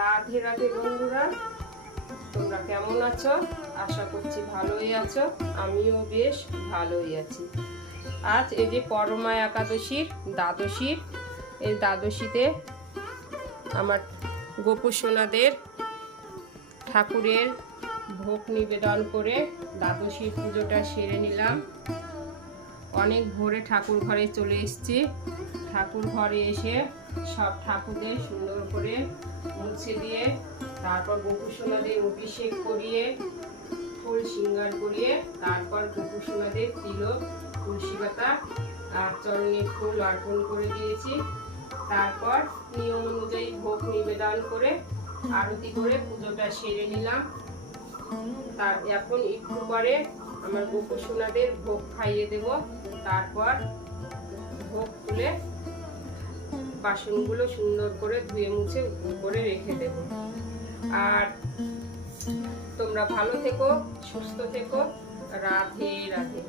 রাধে রাধে বন্ধুরা, তোমরা কেমন আছো? আশা করছি ভালোই আছো। আমিও বেশ ভালোই আছি। আজ এই যে পরমা একাদশীর দ্বাদশীর, এই দ্বাদশীতে আমার গোপু সোনাদের ঠাকুরের ভোগ নিবেদন করে দ্বাদশীর পুজোটা সেরে নিলাম। অনেক ভোরে ঠাকুর ঘরে চলে এসেছি। ঠাকুর ঘরে এসে সব ঠাকুরদের সুন্দর করে মুছে দিয়ে তারপর গোপু সোনাদের অভিষেক করিয়ে ফুল সিঙ্গার করিয়ে তারপর গোপু সোনাদের তিলক, তুলসী পাতা আর চরণে ফুল অর্পণ করে দিয়েছি। তারপর নিয়ম অনুযায়ী ভোগ নিবেদন করে আরতি করে পুজোটা সেরে নিলাম। তার এখন একটু পরে আমার গোপু সোনাদের ভোগ খাইয়ে দেব। তারপর ভোগ তুলে বাসনগুলো সুন্দর করে ধুয়ে মুছে উপরে রেখে দেব। আর তোমরা ভালো থেকো, সুস্থ থেকো। রাধে রাধে।